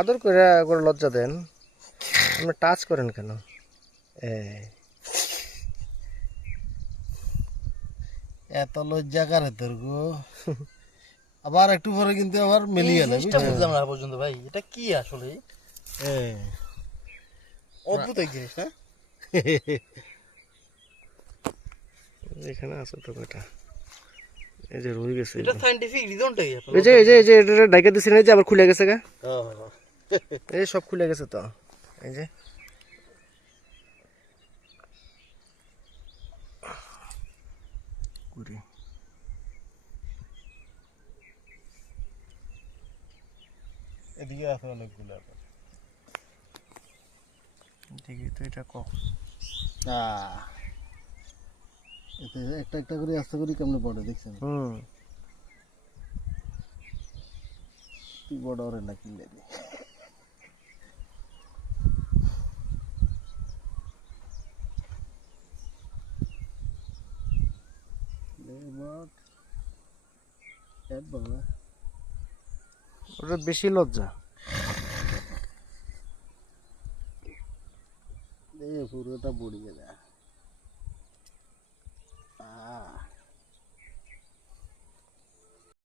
আদর করে করে লজ্জা দেন, আপনি টাচ করেন কেন? এত লজ্জা কারে তোর গো। আবার একটু পরে কিন্তু আবার মিলিয়ে গেল, বুঝলাম না পর্যন্ত ভাই, এটা কি আসলে অদ্ভুত এক জিনিস না? এখানে আছে তো এটা, এই যে রয়ে গেছে, এটা সায়েন্টিফিক রিজনটাই এই যে এই যে এই যে এটা ডাইকা দিছেন, এই যে আবার খুলে গেছে গা, এই সব খুলে গেছে তো, এই যে কুড়ি এদিকে আছে অনেকগুলো। দেখি তো এটা কম, এতে একটা একটা করে আস্তে করে কেমনে পড়ে দেখছেন? তুই বড় ওরে না কিনলে ওটা বেশি লজ্জা। পুরোটা পড়িয়ে দেয়।